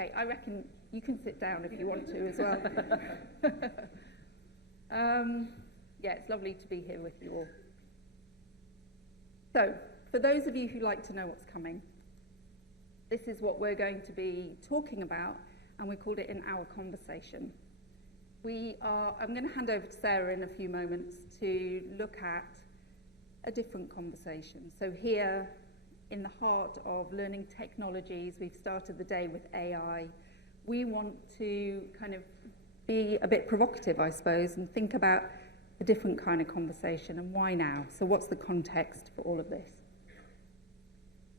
okay. I reckon you can sit down if you want to as well. Yeah, it's lovely to be here with you all. So, for those of you who like to know what's coming, this is what we're going to be talking about, and we called it In Our Conversation. I'm going to hand over to Sarah in a few moments to look at a different conversation. So here, in the heart of learning technologies, we've started the day with AI. We want to kind of be a bit provocative, I suppose, and think about a different kind of conversation, and why now? So what's the context for all of this?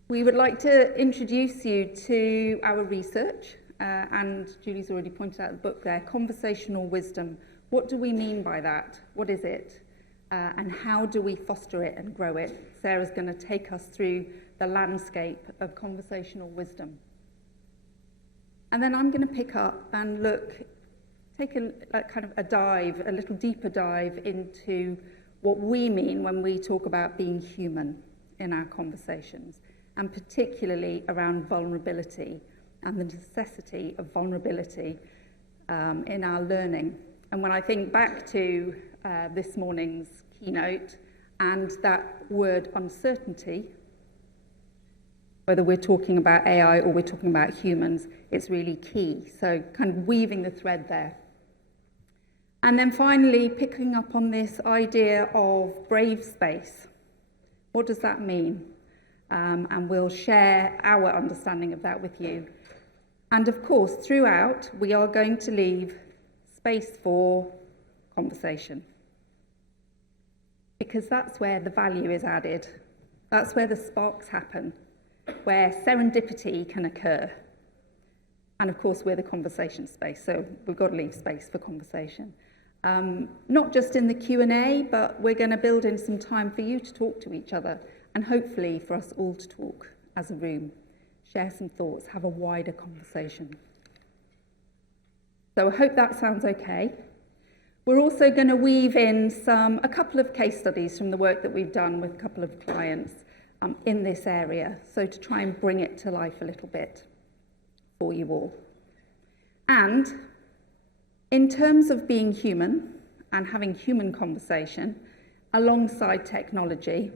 We would like to introduce you to our research, and Julie's already pointed out the book there, Conversational Wisdom. What do we mean by that? What is it? And how do we foster it and grow it? Sarah's going to take us through the landscape of conversational wisdom. And then I'm going to pick up and take a kind of a little deeper dive into what we mean when we talk about being human in our conversations, and particularly around vulnerability and the necessity of vulnerability in our learning. And when I think back to this morning's keynote and that word uncertainty, whether we're talking about AI or we're talking about humans, it's really key. So kind of weaving the thread there. And then finally, picking up on this idea of brave space. What does that mean? And we'll share our understanding of that with you. And of course, throughout, we are going to leave space for conversation. Because that's where the value is added. That's where the sparks happen, where serendipity can occur. And of course, we're the conversation space, so we've got to leave space for conversation. Not just in the Q&A, but we're going to build in some time for you to talk to each other, and hopefully for us all to talk as a room, share some thoughts, have a wider conversation. So I hope that sounds okay. We're also going to weave in a couple of case studies from the work that we've done with a couple of clients in this area, so to try and bring it to life a little bit for you all. And in terms of being human and having human conversation alongside technology,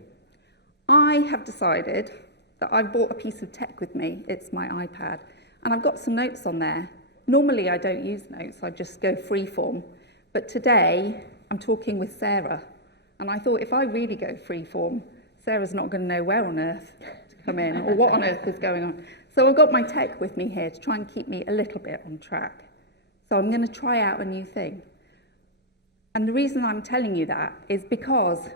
I have decided that I've brought a piece of tech with me. It's my iPad, and I've got some notes on there. Normally I don't use notes, I just go freeform. But today I'm talking with Sarah, and I thought if I really go freeform, Sarah's not going to know where on earth to come in or what on earth is going on. So I've got my tech with me here to try and keep me a little bit on track. So I'm going to try out a new thing. And the reason I'm telling you that is because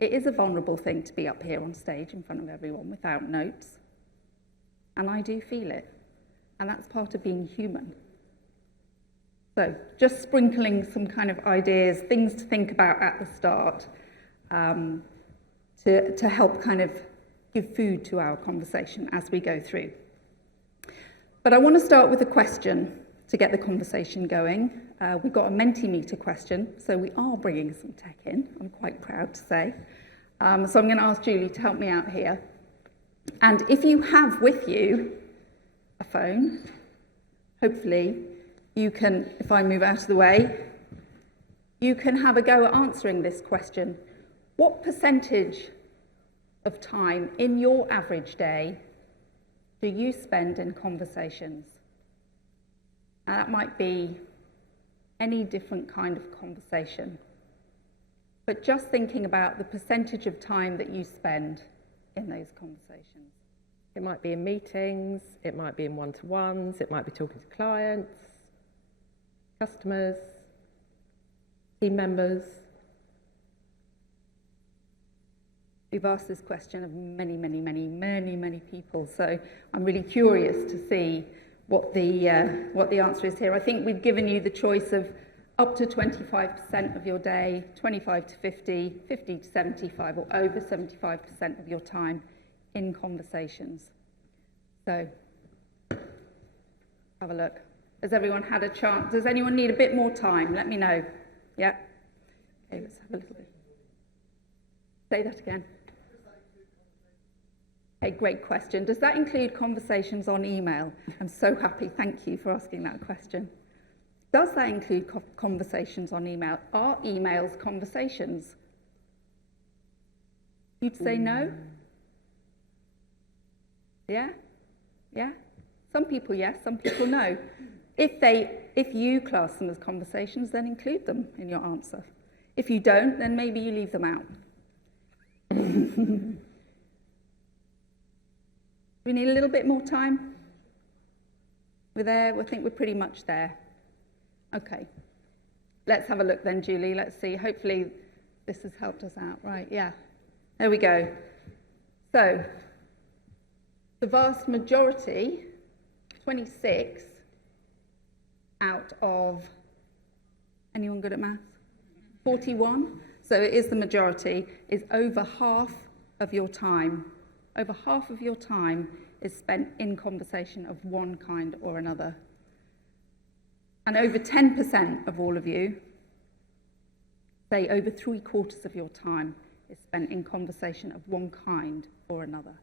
it is a vulnerable thing to be up here on stage in front of everyone without notes. And I do feel it. And that's part of being human. So just sprinkling some kind of ideas, things to think about at the start, to help kind of give food to our conversation as we go through. But I want to start with a question to get the conversation going. We've got a Mentimeter question, so we are bringing some tech in, I'm quite proud to say. So I'm going to ask Julie to help me out here. And if you have with you a phone, hopefully you can, if I move out of the way, you can have a go at answering this question. What percentage of time in your average day do you spend in conversations? And that might be any different kind of conversation. But just thinking about the percentage of time that you spend in those conversations. It might be in meetings, it might be in one-to-ones, it might be talking to clients, customers, team members. We've asked this question of many people, so I'm really curious to see what the answer is here. I think we've given you the choice of up to 25% of your day, 25 to 50, 50 to 75, or over 75% of your time in conversations. So, have a look. Has everyone had a chance? Does anyone need a bit more time? Let me know. Yeah? Okay, let's have a little bit. Say that again. Okay, great question. Does that include conversations on email? I'm so happy. Thank you for asking that question. Does that include conversations on email? Are emails conversations? You'd say no? Yeah? Yeah? Some people yes, some people no. If you class them as conversations, then include them in your answer. If you don't, then maybe you leave them out. We need a little bit more time? We're there? I think we're pretty much there. Okay. Let's have a look then, Julie. Let's see. Hopefully this has helped us out. Right, yeah. There we go. So, the vast majority, 26 out of, anyone good at maths? 41? So it is the majority, is over half of your time. Over half of your time is spent in conversation of one kind or another. And over 10% of all of you, say over 3/4 of your time is spent in conversation of one kind or another.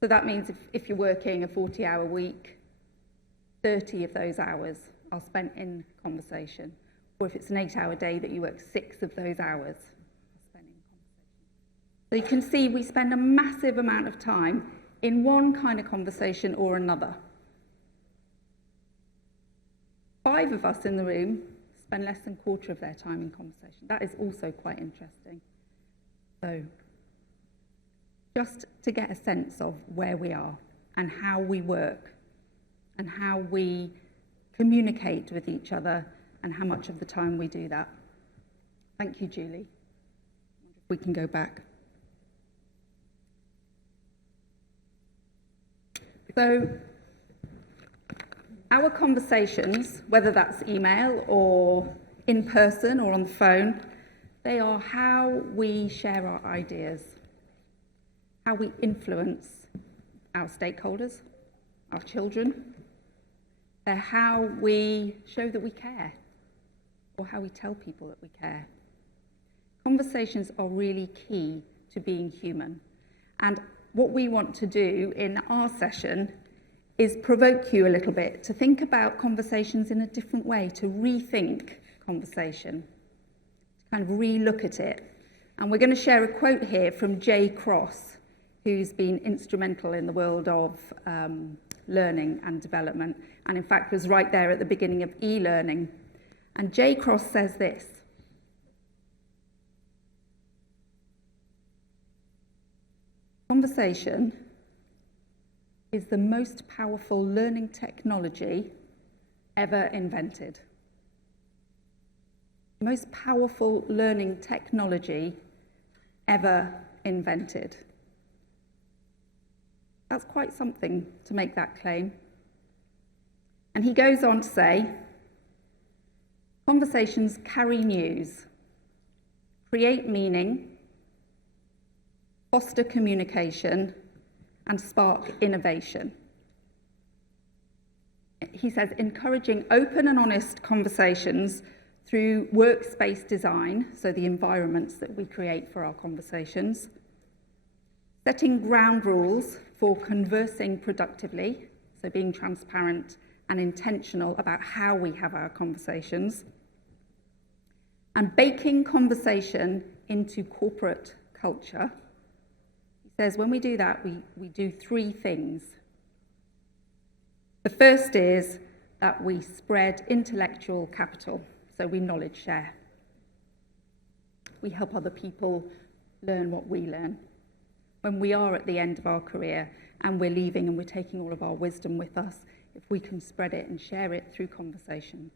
So that means if you're working a 40-hour week, 30 of those hours are spent in conversation. Or if it's an 8-hour day that you work, 6 of those hours are spent in conversation. So you can see we spend a massive amount of time in one kind of conversation or another. 5 of us in the room spend less than a quarter of their time in conversation. That is also quite interesting. So, just to get a sense of where we are and how we work and how we communicate with each other and how much of the time we do that. Thank you, Julie. We can go back. So, our conversations, whether that's email or in person or on the phone, they are how we share our ideas, how we influence our stakeholders, our children. They're how we show that we care, or how we tell people that we care. Conversations are really key to being human. And what we want to do in our session is provoke you a little bit to think about conversations in a different way, to rethink conversation, to kind of re-look at it. And we're going to share a quote here from Jay Cross, who's been instrumental in the world of learning and development, and in fact was right there at the beginning of e-learning. And Jay Cross says this: conversation is the most powerful learning technology ever invented. Most powerful learning technology ever invented. That's quite something to make that claim. And he goes on to say, conversations carry news, create meaning, foster communication, and spark innovation. He says, encouraging open and honest conversations through workspace design, so the environments that we create for our conversations, setting ground rules for conversing productively, so being transparent and intentional about how we have our conversations, and baking conversation into corporate culture. He says when we do that, we do 3 things. The first is that we spread intellectual capital, so we knowledge share. We help other people learn what we learn. When we are at the end of our career and we're leaving and we're taking all of our wisdom with us, if we can spread it and share it through conversation,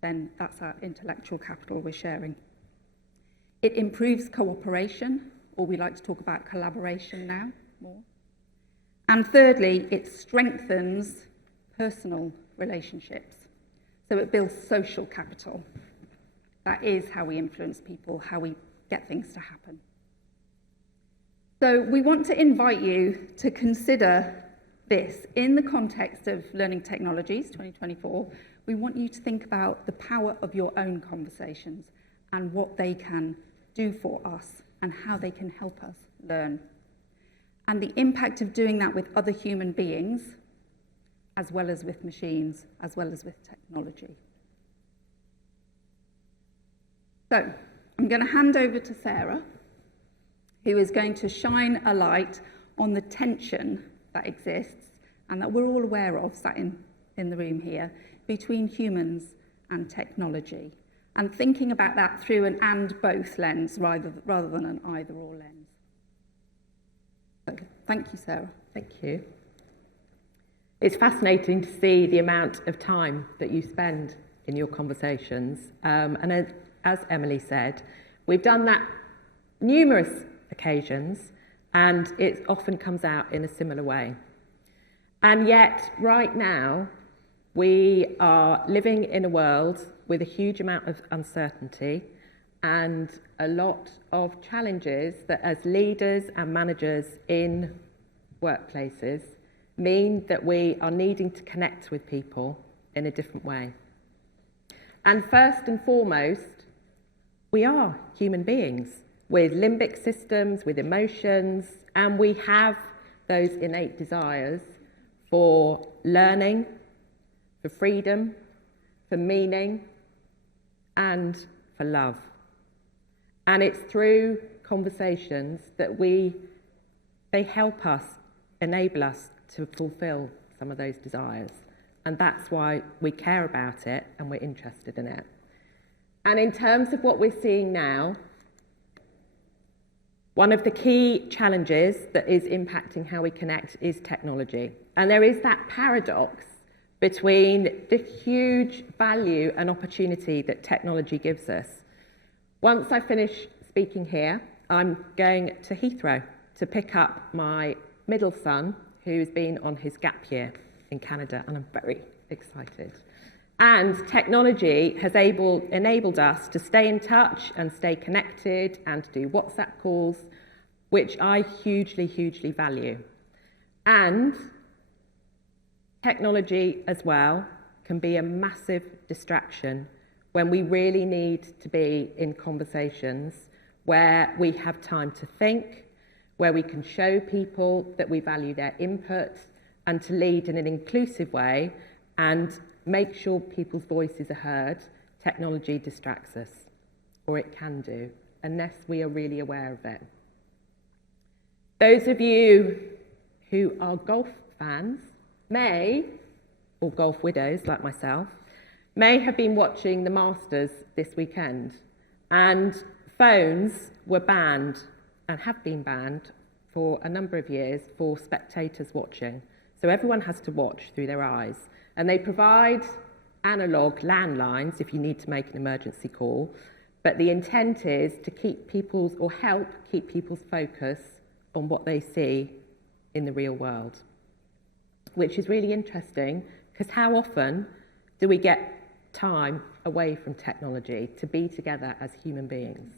then that's our intellectual capital we're sharing. It improves cooperation, or we like to talk about collaboration now more. And thirdly, it strengthens personal relationships. So it builds social capital. That is how we influence people, how we get things to happen. So we want to invite you to consider this in the context of Learning Technologies 2024. We want you to think about the power of your own conversations and what they can do for us and how they can help us learn. and the impact of doing that with other human beings, as well as with machines, as well as with technology. So, I'm going to hand over to Sarah, who is going to shine a light on the tension that exists and that we're all aware of, sat in the room here, between humans and technology, and thinking about that through an and both lens rather than an either or lens. So, thank you, Sarah. Thank you. It's fascinating to see the amount of time that you spend in your conversations. And as Emily said, we've done that numerous occasions, and it often comes out in a similar way. And yet, right now, we are living in a world with a huge amount of uncertainty and a lot of challenges that, as leaders and managers in workplaces, mean that we are needing to connect with people in a different way. And first and foremost, we are human beings with limbic systems, with emotions, and we have those innate desires for learning, for freedom, for meaning, and for love. And it's through conversations that they help us, enable us to fulfill some of those desires. And that's why we care about it and we're interested in it. And in terms of what we're seeing now, one of the key challenges that is impacting how we connect is technology. And there is that paradox between the huge value and opportunity that technology gives us. Once I finish speaking here, I'm going to Heathrow to pick up my middle son, who's been on his gap year in Canada, and I'm very excited. And technology has enabled us to stay in touch and stay connected and to do WhatsApp calls, which I hugely, hugely value. And technology as well can be a massive distraction when we really need to be in conversations where we have time to think, where we can show people that we value their input and to lead in an inclusive way and make sure people's voices are heard. Technology distracts us, or it can do, unless we are really aware of it. Those of you who are golf fans or golf widows like myself, may have been watching the Masters this weekend, and phones were banned and have been banned for a number of years for spectators watching. So everyone has to watch through their eyes. And they provide analog landlines if you need to make an emergency call. But the intent is to help keep people's focus on what they see in the real world. Which is really interesting, because how often do we get time away from technology to be together as human beings?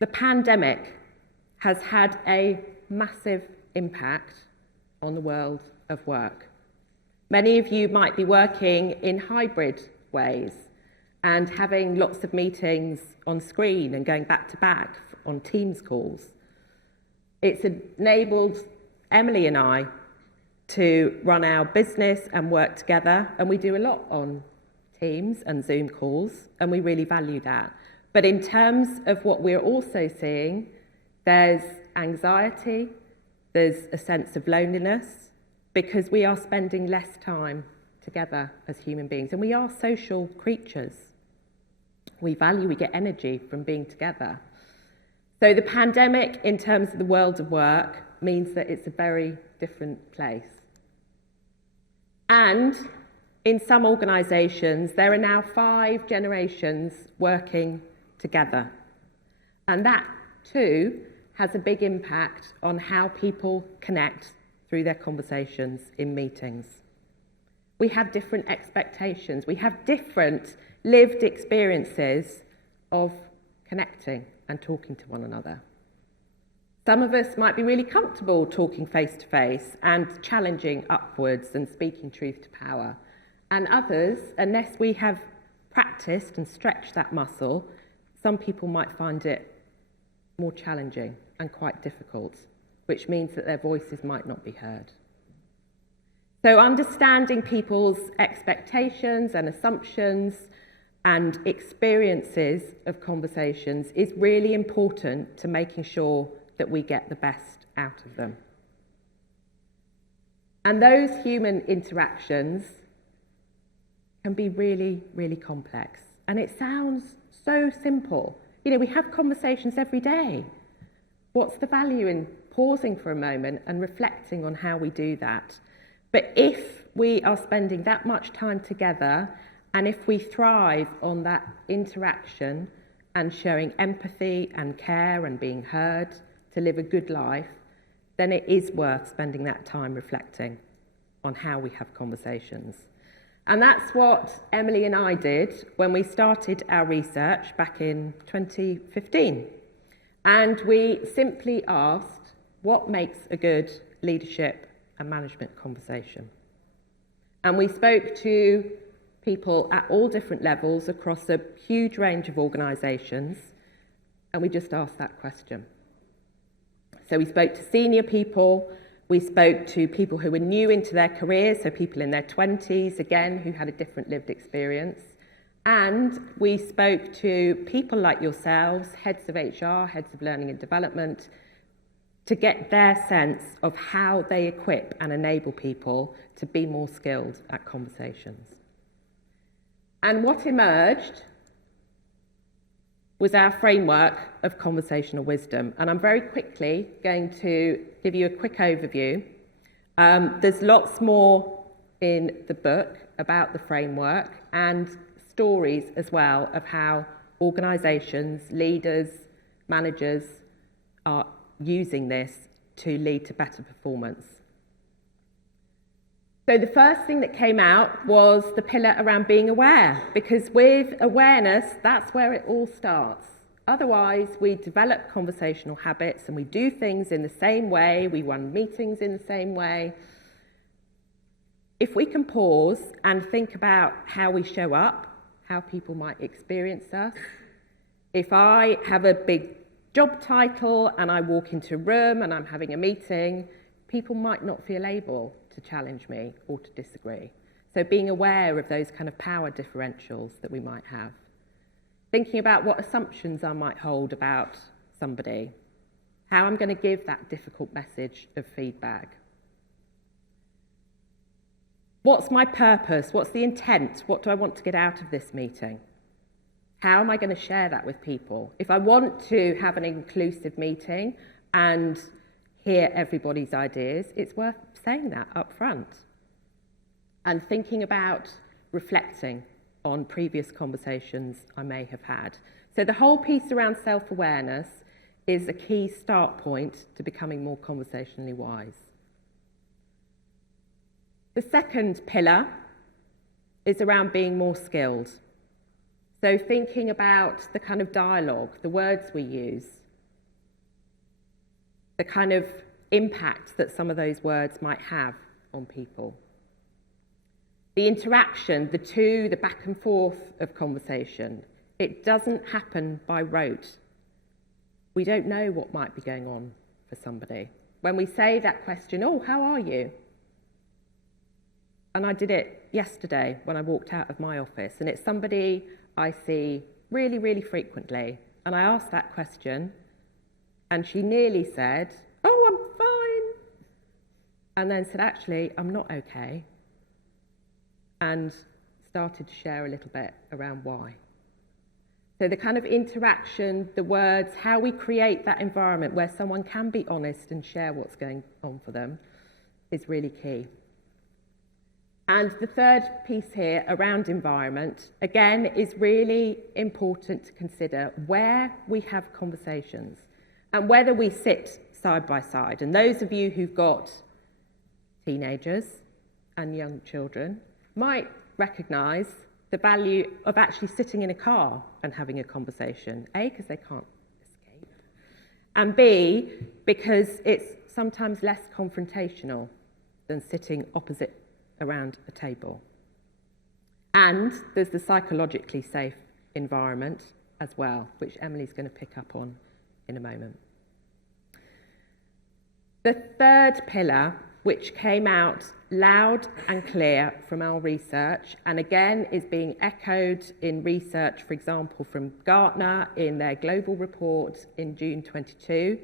The pandemic has had a massive impact on the world of work. Many of you might be working in hybrid ways and having lots of meetings on screen and going back to back on Teams calls. It's enabled Emily and I to run our business and work together, and we do a lot on Teams and Zoom calls, and we really value that. But in terms of what we're also seeing, there's anxiety, there's a sense of loneliness, because we are spending less time together as human beings, and we are social creatures. We get energy from being together. So the pandemic, in terms of the world of work, means that it's a very different place. And in some organisations, there are now 5 generations working together. And that, too, has a big impact on how people connect through their conversations in meetings. We have different expectations. We have different lived experiences of connecting and talking to one another. Some of us might be really comfortable talking face to face and challenging upwards and speaking truth to power. And others, unless we have practiced and stretched that muscle, some people might find it more challenging and quite difficult, which means that their voices might not be heard. So understanding people's expectations and assumptions and experiences of conversations is really important to making sure that we get the best out of them. And those human interactions can be really, really complex. And it sounds so simple. You know, we have conversations every day. What's the value in pausing for a moment and reflecting on how we do that? But if we are spending that much time together, and if we thrive on that interaction and showing empathy and care and being heard to live a good life, then it is worth spending that time reflecting on how we have conversations. And that's what Emily and I did when we started our research back in 2015. And we simply asked, what makes a good leadership and management conversation? And we spoke to people at all different levels across a huge range of organisations, and we just asked that question. So we spoke to senior people, we spoke to people who were new into their careers, so people in their 20s, again, who had a different lived experience. And we spoke to people like yourselves, heads of HR, heads of learning and development, to get their sense of how they equip and enable people to be more skilled at conversations. And what emerged was our framework of conversational wisdom. And I'm very quickly going to give you a quick overview. There's lots more in the book about the framework and stories as well of how organisations, leaders, managers are using this to lead to better performance. So the first thing that came out was the pillar around being aware, because with awareness, that's where it all starts. Otherwise, we develop conversational habits and we do things in the same way, we run meetings in the same way. If we can pause and think about how we show up, how people might experience us. If I have a big job title and I walk into a room and I'm having a meeting, people might not feel able to challenge me or to disagree. So being aware of those kind of power differentials that we might have. Thinking about what assumptions I might hold about somebody. How I'm going to give that difficult message of feedback. What's my purpose? What's the intent? What do I want to get out of this meeting? How am I going to share that with people? If I want to have an inclusive meeting and hear everybody's ideas, it's worth saying that up front. And thinking about reflecting on previous conversations I may have had. So the whole piece around self-awareness is a key start point to becoming more conversationally wise. The second pillar is around being more skilled. So thinking about the kind of dialogue, the words we use, the kind of impact that some of those words might have on people. The interaction, the back and forth of conversation, it doesn't happen by rote. We don't know what might be going on for somebody. When we say that question, oh, how are you? And I did it yesterday when I walked out of my office, and it's somebody I see really, really frequently. And I asked that question, and she nearly said, oh, I'm fine. And then said, actually, I'm not okay. And started to share a little bit around why. So the kind of interaction, the words, how we create that environment where someone can be honest and share what's going on for them is really key. And the third piece here around environment, again, is really important to consider where we have conversations and whether we sit side by side. And those of you who've got teenagers and young children might recognise the value of actually sitting in a car and having a conversation. A, because they can't escape. And B, because it's sometimes less confrontational than sitting opposite around a table. And there's the psychologically safe environment as well, which Emily's going to pick up on in a moment. The third pillar, which came out loud and clear from our research, and again is being echoed in research, for example, from Gartner in their global report in June 22,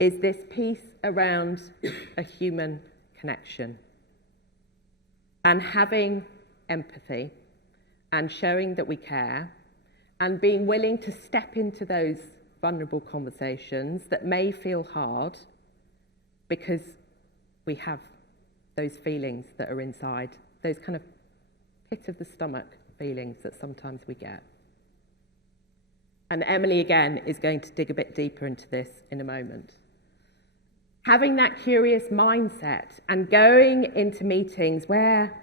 is this piece around a human connection and having empathy and showing that we care and being willing to step into those vulnerable conversations that may feel hard because we have those feelings that are inside, those kind of pit of the stomach feelings that sometimes we get. And Emily, again, is going to dig a bit deeper into this in a moment. Having that curious mindset and going into meetings where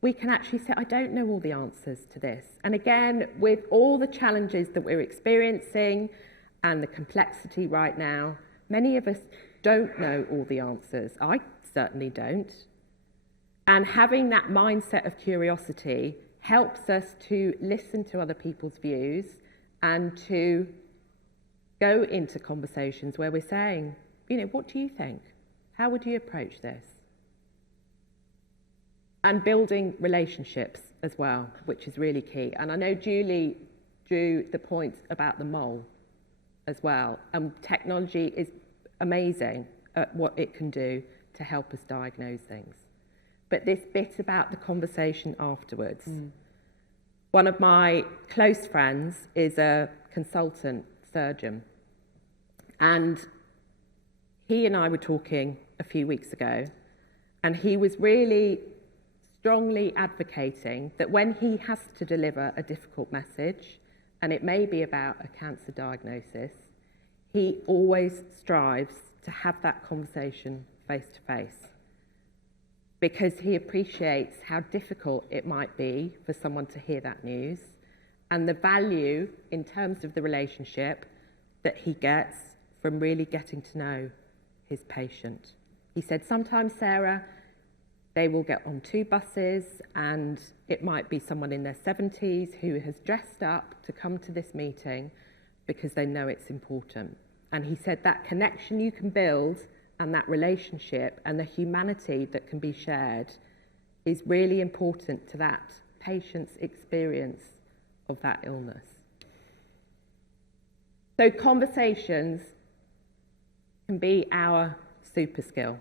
we can actually say, I don't know all the answers to this. And again, with all the challenges that we're experiencing and the complexity right now, many of us don't know all the answers. I certainly don't. And having that mindset of curiosity helps us to listen to other people's views and to go into conversations where we're saying, you know, what do you think? How would you approach this? And building relationships as well, which is really key. And I know Julie drew the point about the mole as well. And technology is amazing at what it can do to help us diagnose things. But this bit about the conversation afterwards. One of my close friends is a consultant surgeon. And he and I were talking a few weeks ago, and he was really strongly advocating that when he has to deliver a difficult message, and it may be about a cancer diagnosis, he always strives to have that conversation face to face, because he appreciates how difficult it might be for someone to hear that news and the value in terms of the relationship that he gets from really getting to know his patient. He said, sometimes, Sarah, they will get on 2 buses and it might be someone in their 70s who has dressed up to come to this meeting because they know it's important. And he said that connection you can build and that relationship and the humanity that can be shared is really important to that patient's experience of that illness. So conversations can be our super skill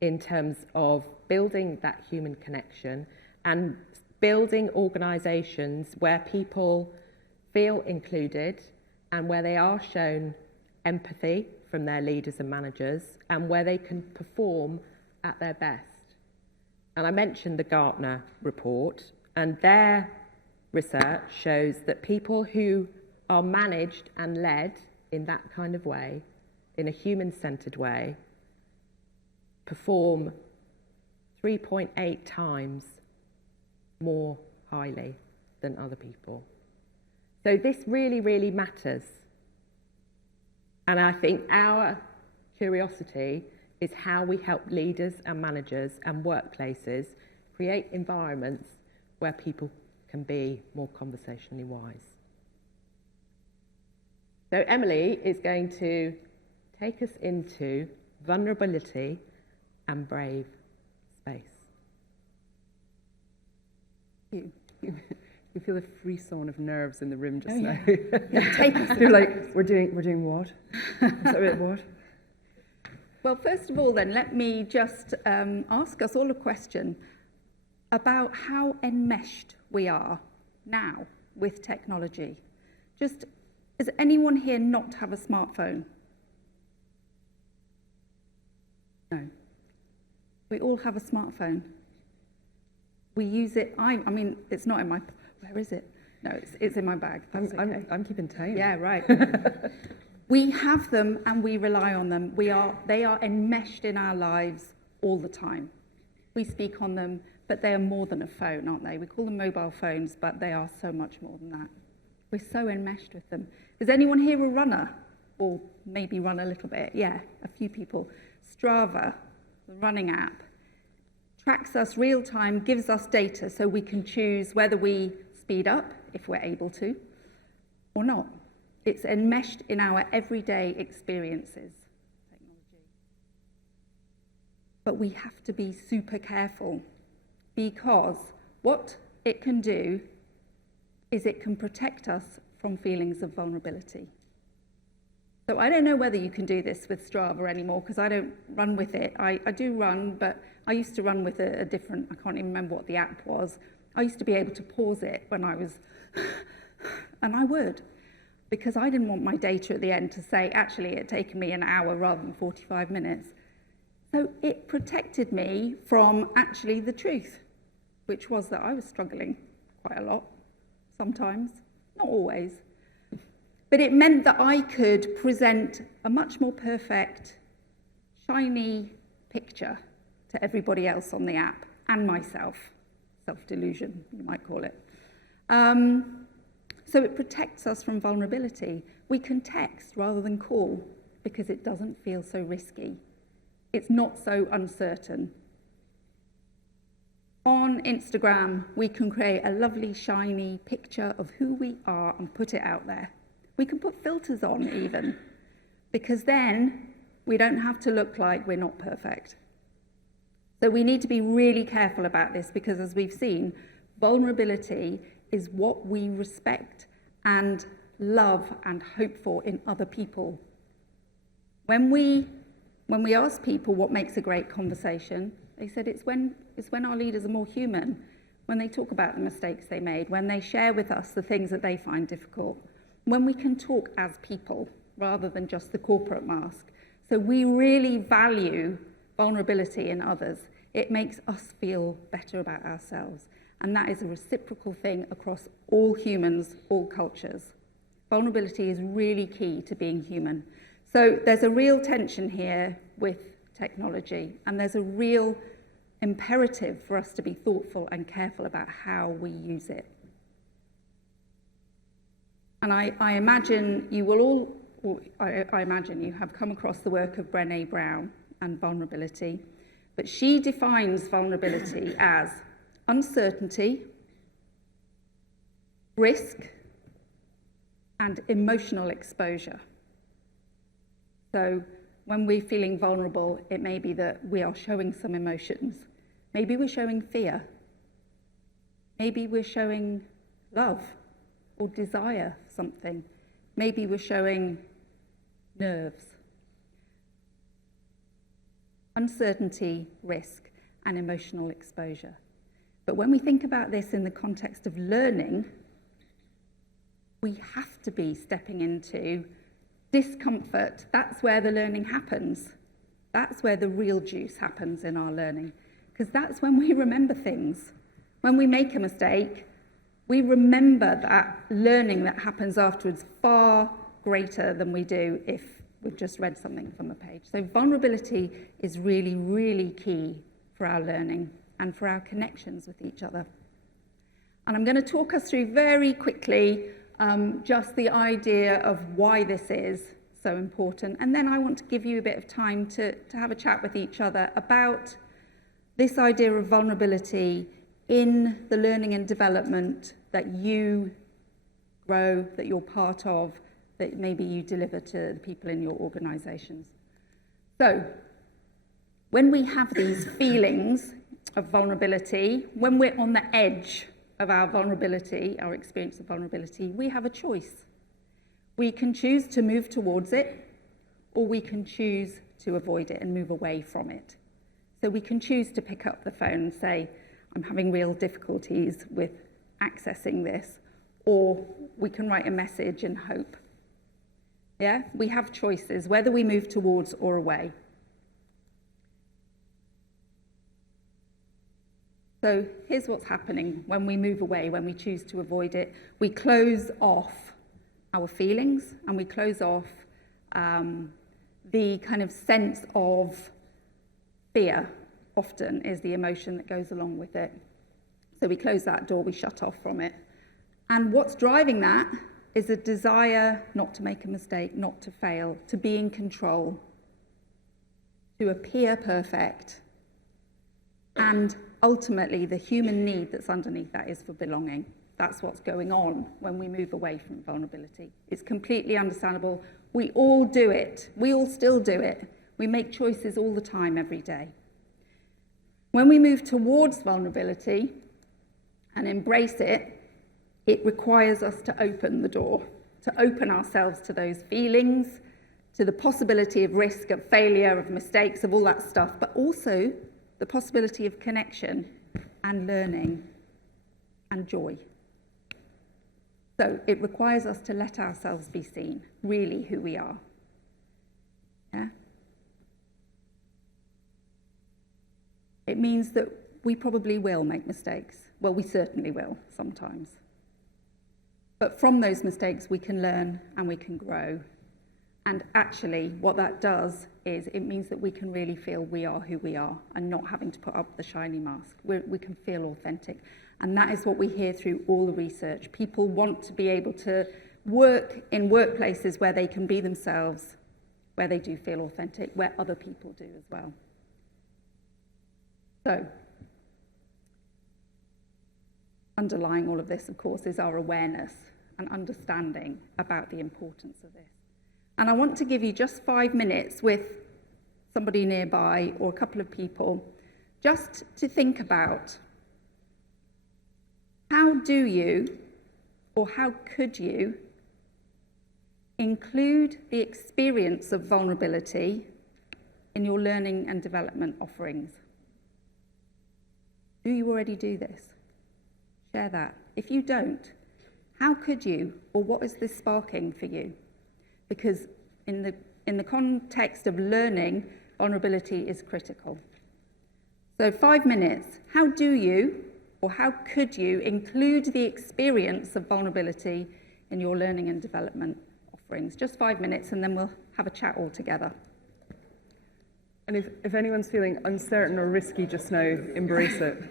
in terms of building that human connection and building organisations where people feel included and where they are shown empathy from their leaders and managers and where they can perform at their best. And I mentioned the Gartner report, and their research shows that people who are managed and led in that kind of way, in a human-centred way, perform 3.8 times more highly than other people. So this really, really matters. And I think our curiosity is how we help leaders and managers and workplaces create environments where people can be more conversationally wise. So Emily is going to take us into vulnerability and brave space. You feel a frisson of nerves in the room just now. Yeah, take us. You're like, we're doing what? Is that right, what? Well, first of all then, let me just ask us all a question about how enmeshed we are now with technology. Just, does anyone here not have a smartphone? No. We all have a smartphone. We use it, I mean, it's not in my, where is it? No, it's in my bag. I'm keeping time. Yeah, right. We have them and we rely on them. They are enmeshed in our lives all the time. We speak on them, but they are more than a phone, aren't they? We call them mobile phones, but they are so much more than that. We're so enmeshed with them. Is anyone here a runner? Or maybe run a little bit? Yeah, a few people. Strava, the running app, tracks us real time, gives us data so we can choose whether we speed up, if we're able to, or not. It's enmeshed in our everyday experiences, technology. But we have to be super careful, because what it can do is it can protect us from feelings of vulnerability. So I don't know whether you can do this with Strava anymore, because I don't run with it. I do run, but I used to run with a different, I can't even remember what the app was. I used to be able to pause it when I was, and I would, because I didn't want my data at the end to say, actually, it had taken me an hour rather than 45 minutes. So it protected me from actually the truth, which was that I was struggling quite a lot, sometimes, not always. But it meant that I could present a much more perfect, shiny picture to everybody else on the app, and myself. Self-delusion, you might call it. So it protects us from vulnerability. We can text rather than call because it doesn't feel so risky. It's not so uncertain. On Instagram, we can create a lovely, shiny picture of who we are and put it out there. We can put filters on even, because then we don't have to look like we're not perfect. So we need to be really careful about this, because as we've seen, vulnerability is what we respect and love and hope for in other people. When we ask people what makes a great conversation, they said it's when our leaders are more human, when they talk about the mistakes they made, when they share with us the things that they find difficult, when we can talk as people rather than just the corporate mask. So we really value vulnerability in others. It makes us feel better about ourselves. And that is a reciprocal thing across all humans, all cultures. Vulnerability is really key to being human. So there's a real tension here with technology, and there's a real imperative for us to be thoughtful and careful about how we use it. And I imagine you will all, or I imagine you have come across the work of Brené Brown and vulnerability, but she defines vulnerability as uncertainty, risk, and emotional exposure. So when we're feeling vulnerable, it may be that we are showing some emotions. Maybe we're showing fear. Maybe we're showing love or desire something. Maybe we're showing nerves. Uncertainty, risk, and emotional exposure. But when we think about this in the context of learning, we have to be stepping into discomfort. That's where the learning happens. That's where the real juice happens in our learning, because that's when we remember things. When we make a mistake, we remember that learning that happens afterwards far greater than we do if we've just read something from a page. So vulnerability is really, really key for our learning and for our connections with each other. And I'm going to talk us through very quickly just the idea of why this is so important. And then I want to give you a bit of time to have a chat with each other about this idea of vulnerability in the learning and development that you grow, that you're part of, that maybe you deliver to the people in your organisations. So, when we have these feelings of vulnerability, when we're on the edge of our vulnerability, our experience of vulnerability, we have a choice. We can choose to move towards it, or we can choose to avoid it and move away from it. So we can choose to pick up the phone and say, I'm having real difficulties with accessing this, or we can write a message and hope. Yeah, we have choices, whether we move towards or away. So here's what's happening when we move away, when we choose to avoid it. We close off our feelings, and we close off the kind of sense of fear, often is the emotion that goes along with it. So we close that door, we shut off from it. And what's driving that is a desire not to make a mistake, not to fail, to be in control, to appear perfect, and ultimately the human need that's underneath that is for belonging. that's what's going on when we move away from vulnerability. It's completely understandable. We all do it. We all still do it. We make choices all the time, every day. When we move towards vulnerability and embrace it, it requires us to open the door, to open ourselves to those feelings, to the possibility of risk, of failure, of mistakes, of all that stuff, but also the possibility of connection and learning and joy. So it requires us to let ourselves be seen, really who we are. Yeah? It means that we probably will make mistakes. Well, we certainly will sometimes. But from those mistakes, we can learn and we can grow. And actually, what that does is it means that we can really feel we are who we are and not having to put up the shiny mask. We can feel authentic. And that is what we hear through all the research. People want to be able to work in workplaces where they can be themselves, where they do feel authentic, where other people do as well. So, underlying all of this, of course, is our awareness and understanding about the importance of this. And I want to give you just 5 minutes with somebody nearby or a couple of people just to think about how do you or how could you include the experience of vulnerability in your learning and development offerings? Do you already do this? Share that. If you don't, how could you, or what is this sparking for you? Because in the context of learning, vulnerability is critical. So 5 minutes. How do you, or how could you, include the experience of vulnerability in your learning and development offerings? Just 5 minutes, and then we'll have a chat all together. And if anyone's feeling uncertain or risky just now, embrace it.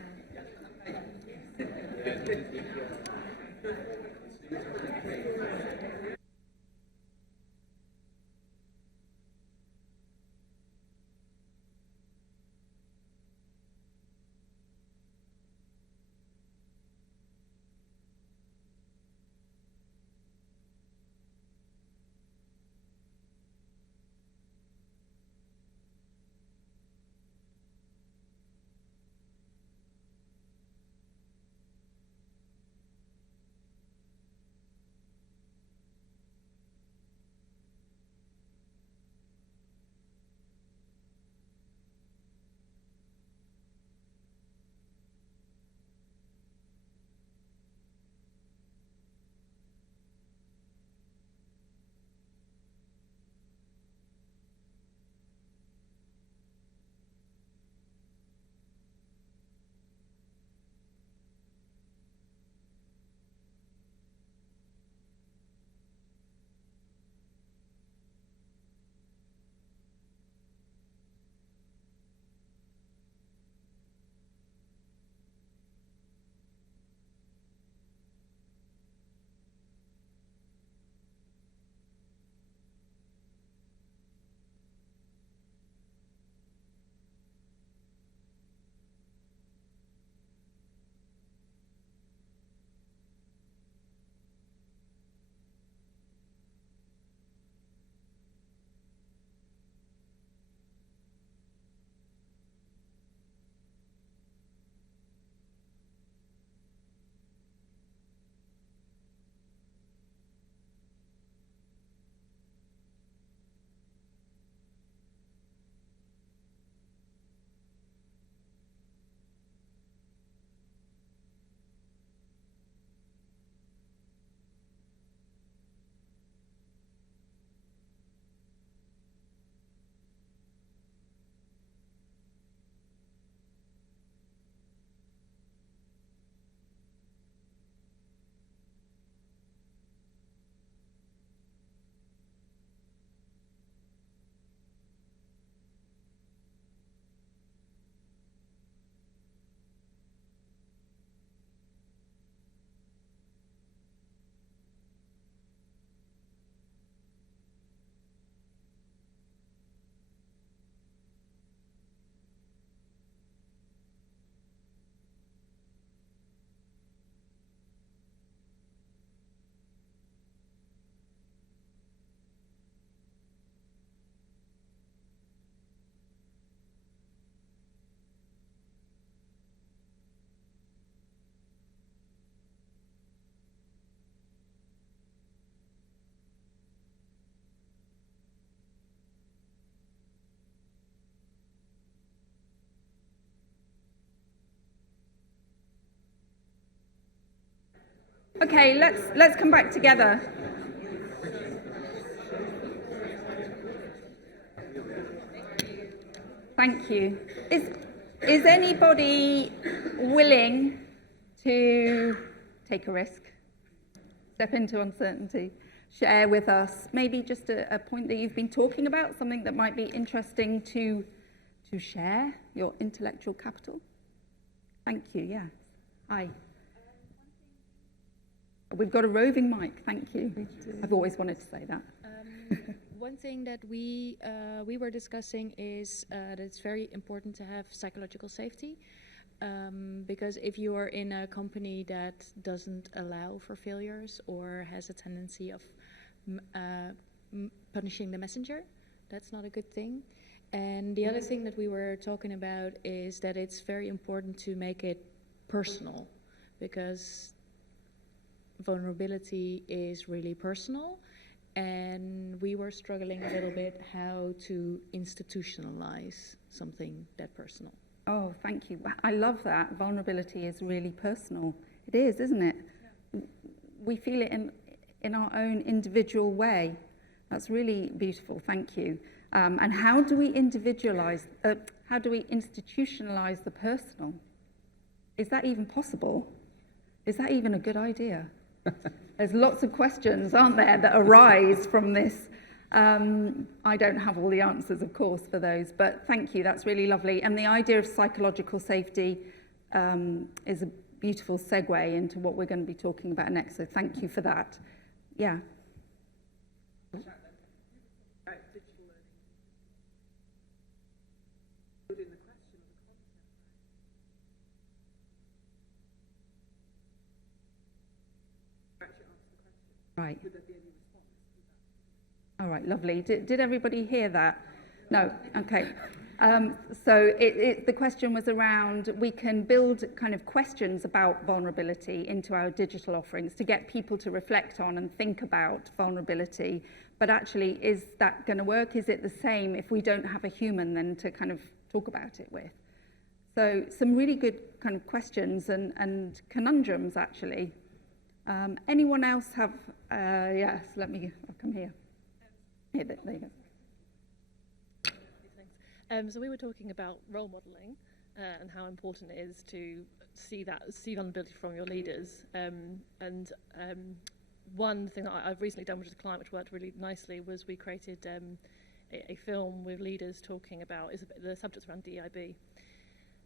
Okay, let's come back together. Thank you. Is anybody willing to take a risk, step into uncertainty, share with us maybe just a point that you've been talking about, something that might be interesting to share, your intellectual capital? Thank you, yes. Hi. We've got a roving mic, thank you. I've always wanted to say that. One thing that we were discussing is that it's very important to have psychological safety, because if you are in a company that doesn't allow for failures or has a tendency of punishing the messenger, that's not a good thing. And the other thing that we were talking about is that it's very important to make it personal, because vulnerability is really personal, and we were struggling a little bit how to institutionalize something that personal. Oh, thank you. I love that. Vulnerability is really personal. It is, isn't it? Yeah. We feel it in our own individual way. That's really beautiful. Thank you. And how do we institutionalize the personal? Is that even possible? Is that even a good idea? There's lots of questions, aren't there, that arise from this. I don't have all the answers, of course, for those, but thank you, that's really lovely. And the idea of psychological safety is a beautiful segue into what we're going to be talking about next, so thank you for that. Yeah. Right. All right, lovely. Did everybody hear that? No? Okay. So the question was around, we can build kind of questions about vulnerability into our digital offerings to get people to reflect on and think about vulnerability. But actually, is that going to work? Is it the same if we don't have a human then to kind of talk about it with? So some really good kind of questions and conundrums, actually. Anyone else have, yes, I'll come here. Yeah, there you go. Thanks. So we were talking about role modelling and how important it is to see vulnerability from your leaders. One thing that I've recently done with a client, which worked really nicely, was we created a film with leaders talking about the subjects around DIB,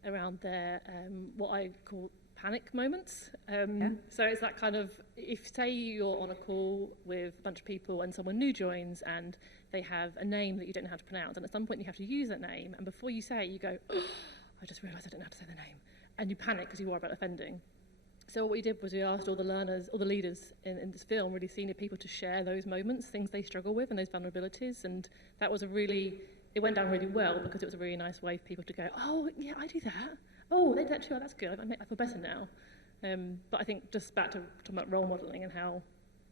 around their what I call panic moments. So it's that kind of, if say you're on a call with a bunch of people and someone new joins and they have a name that you don't know how to pronounce, and at some point you have to use that name, and before you say it, you go, oh, I just realised I don't know how to say the name, and you panic because you worry about offending. So what we did was we asked all the learners, all the leaders in this film, really senior people, to share those moments, things they struggle with and those vulnerabilities, and that was it went down really well because it was a really nice way for people to go, oh yeah, I do that. Oh, they do that too. Oh, that's good. I feel better now. But I think just back to talking about role modelling and how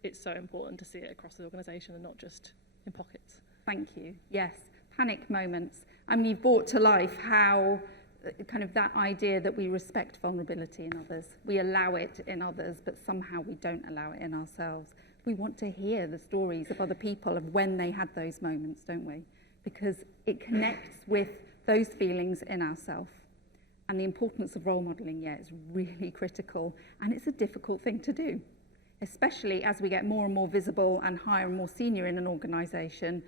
it's so important to see it across the organisation and not just in pockets. Thank you. Yes, panic moments. I mean, you've brought to life how kind of that idea that we respect vulnerability in others. We allow it in others, but somehow we don't allow it in ourselves. We want to hear the stories of other people of when they had those moments, don't we? Because it connects with those feelings in ourselves. And the importance of role modelling, is really critical. And it's a difficult thing to do, especially as we get more and more visible and higher and more senior in an organisation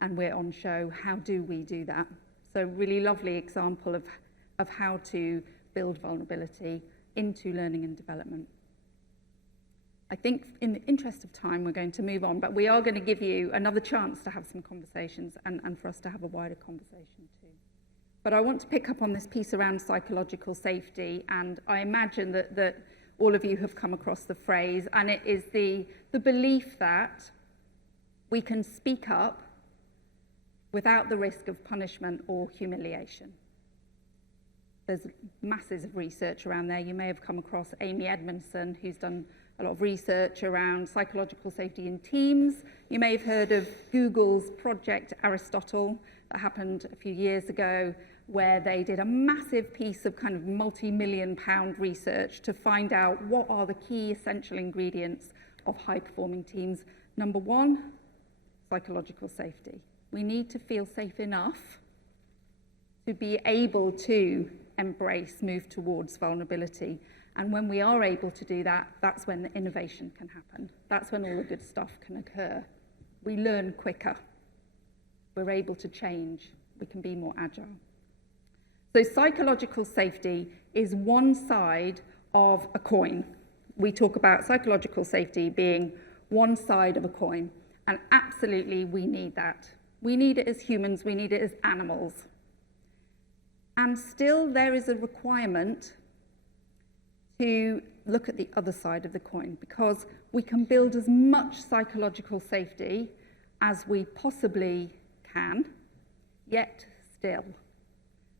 and we're on show. How do we do that? So really lovely example of how to build vulnerability into learning and development. I think in the interest of time, we're going to move on, but we are going to give you another chance to have some conversations and for us to have a wider conversation too. But I want to pick up on this piece around psychological safety, and I imagine that all of you have come across the phrase, and it is the belief that we can speak up without the risk of punishment or humiliation. There's masses of research around there. You may have come across Amy Edmondson, who's done a lot of research around psychological safety in teams. You may have heard of Google's Project Aristotle that happened a few years ago, where they did a massive piece of kind of multi-million-pound research to find out what are the key essential ingredients of high-performing teams. Number one, psychological safety. We need to feel safe enough to be able to embrace, move towards vulnerability. And when we are able to do that, that's when the innovation can happen. That's when all the good stuff can occur. We learn quicker. We're able to change. We can be more agile. So psychological safety is one side of a coin. We talk about psychological safety being one side of a coin. And absolutely, we need that. We need it as humans. We need it as animals. And still, there is a requirement to look at the other side of the coin, because we can build as much psychological safety as we possibly can, yet still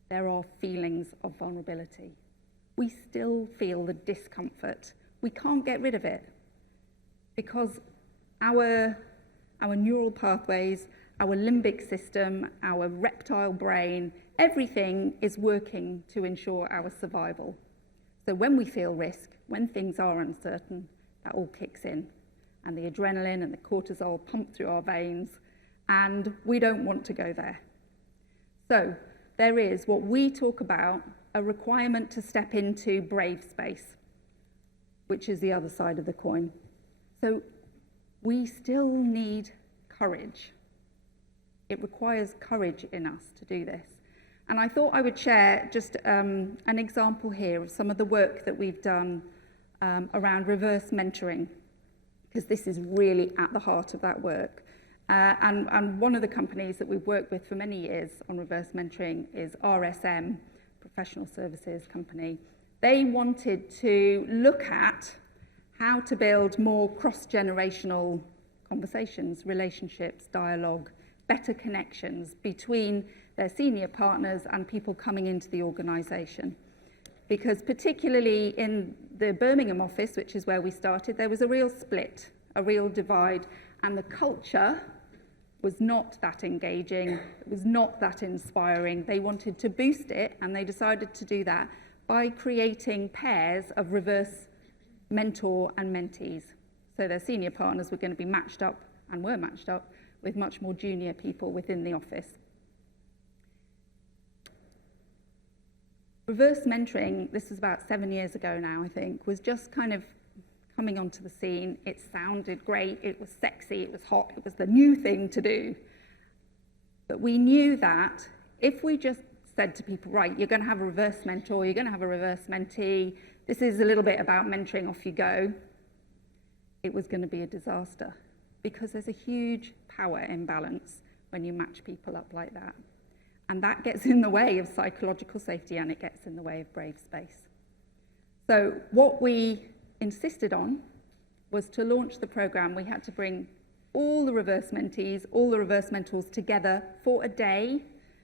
there are feelings of vulnerability. We still feel the discomfort. We can't get rid of it because our neural pathways, our limbic system, our reptile brain, everything is working to ensure our survival. So when we feel risk, when things are uncertain, that all kicks in. And the adrenaline and the cortisol pump through our veins, and we don't want to go there. So there is what we talk about, a requirement to step into brave space, which is the other side of the coin. So we still need courage. It requires courage in us to do this. And I thought I would share just an example here of some of the work that we've done around reverse mentoring, because this is really at the heart of that work. And one of the companies that we've worked with for many years on reverse mentoring is RSM, professional services company. They wanted to look at how to build more cross-generational conversations, relationships, dialogue, better connections between their senior partners and people coming into the organisation. Because particularly in the Birmingham office, which is where we started, there was a real split, a real divide, and the culture was not that engaging, it was not that inspiring. They wanted to boost it, and they decided to do that by creating pairs of reverse mentor and mentees. So their senior partners were going to be matched up, and were matched up, with much more junior people within the office. Reverse mentoring, this was about 7 years ago now, I think, was just kind of coming onto the scene. It sounded great, it was sexy, it was hot, it was the new thing to do. But we knew that if we just said to people, right, you're going to have a reverse mentor, you're going to have a reverse mentee, this is a little bit about mentoring, off you go, it was going to be a disaster. Because there's a huge power imbalance when you match people up like that. And that gets in the way of psychological safety, and it gets in the way of brave space. So what we insisted on was to launch the program. We had to bring all the reverse mentees, all the reverse mentors together for a day.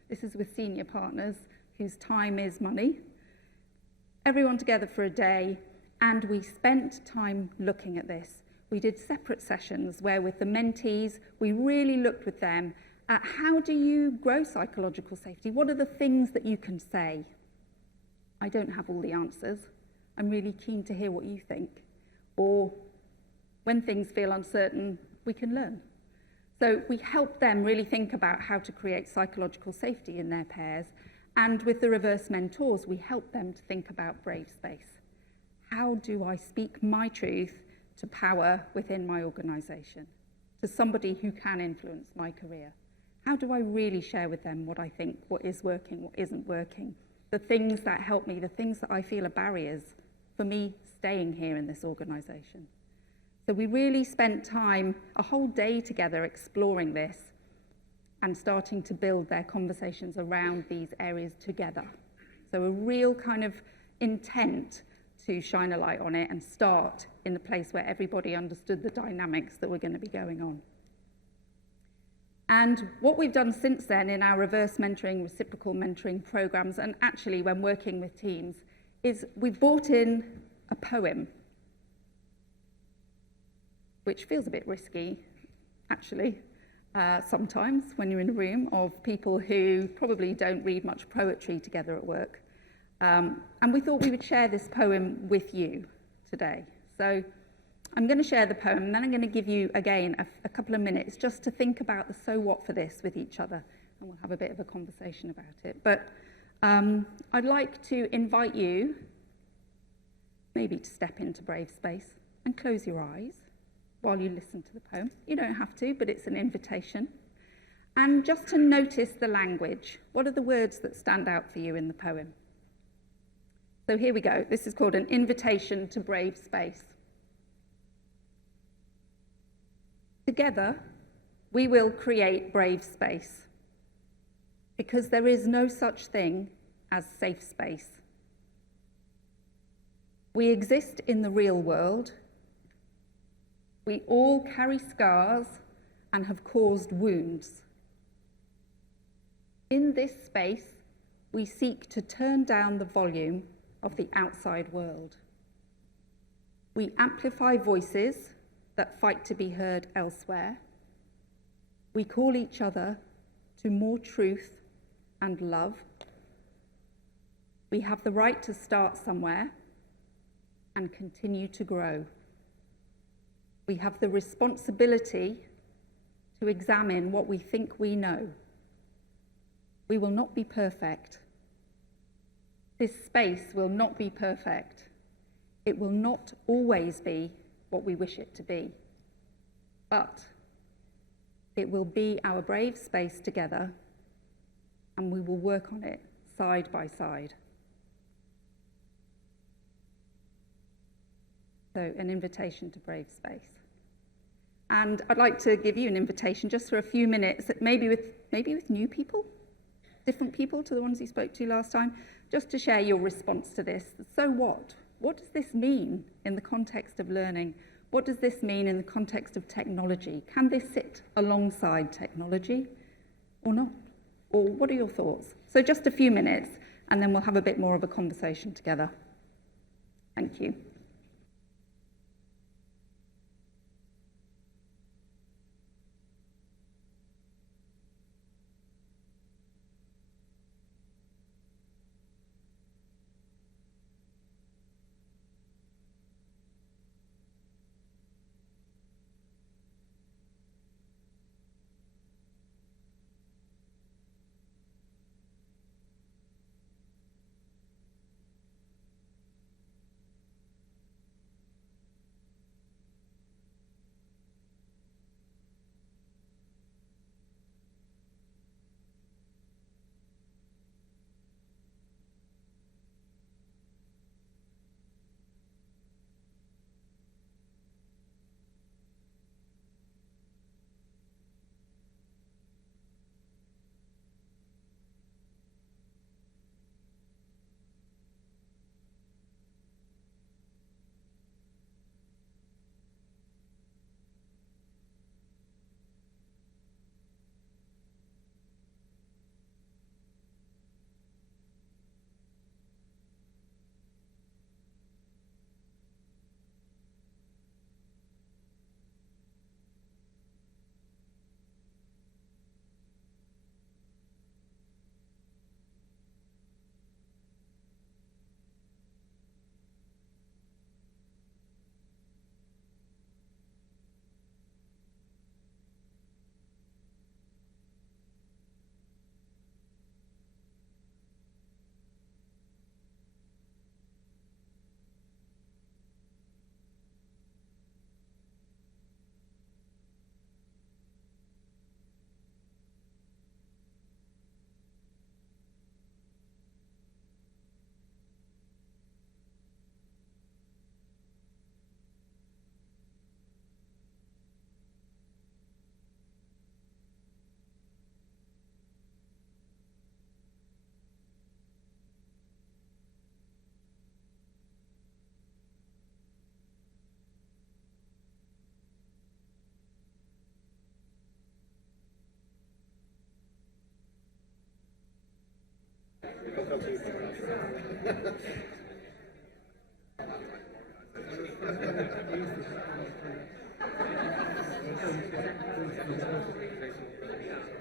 This is with senior partners whose time is money. Everyone together for a day, and we spent time looking at this. We did separate sessions where with the mentees, we really looked with them at how do you grow psychological safety? What are the things that you can say? I don't have all the answers. I'm really keen to hear what you think. Or when things feel uncertain, we can learn. So we help them really think about how to create psychological safety in their pairs. And with the reverse mentors, we help them to think about brave space. How do I speak my truth to power within my organisation, to somebody who can influence my career? How do I really share with them what I think, what is working, what isn't working, the things that help me, the things that I feel are barriers for me staying here in this organisation? So we really spent time, a whole day together, exploring this and starting to build their conversations around these areas together. So a real kind of intent to shine a light on it and start in the place where everybody understood the dynamics that were going to be going on. And what we've done since then in our reverse mentoring, reciprocal mentoring programs, and actually when working with teams, is we've brought in a poem, which feels a bit risky, actually. sometimes when you're in a room of people who probably don't read much poetry together at work. And we thought we would share this poem with you today. So I'm going to share the poem, and then I'm going to give you, again, a couple of minutes just to think about the so what for this with each other, and we'll have a bit of a conversation about it. But I'd like to invite you maybe to step into brave space and close your eyes while you listen to the poem. You don't have to, but it's an invitation. And just to notice the language. What are the words that stand out for you in the poem? So here we go. This is called An Invitation to Brave Space. Together, we will create brave space, because there is no such thing as safe space. We exist in the real world. We all carry scars and have caused wounds. In this space, we seek to turn down the volume of the outside world. We amplify voices that fight to be heard elsewhere. We call each other to more truth and love. We have the right to start somewhere and continue to grow. We have the responsibility to examine what we think we know. We will not be perfect. This space will not be perfect. It will not always be what we wish it to be. But it will be our brave space together, and we will work on it side by side. So, an invitation to brave space. And I'd like to give you an invitation just for a few minutes, maybe with new people, different people to the ones you spoke to last time, just to share your response to this. So what? What does this mean in the context of learning? What does this mean in the context of technology? Can this sit alongside technology or not? Or what are your thoughts? So just a few minutes, and then we'll have a bit more of a conversation together. Thank you.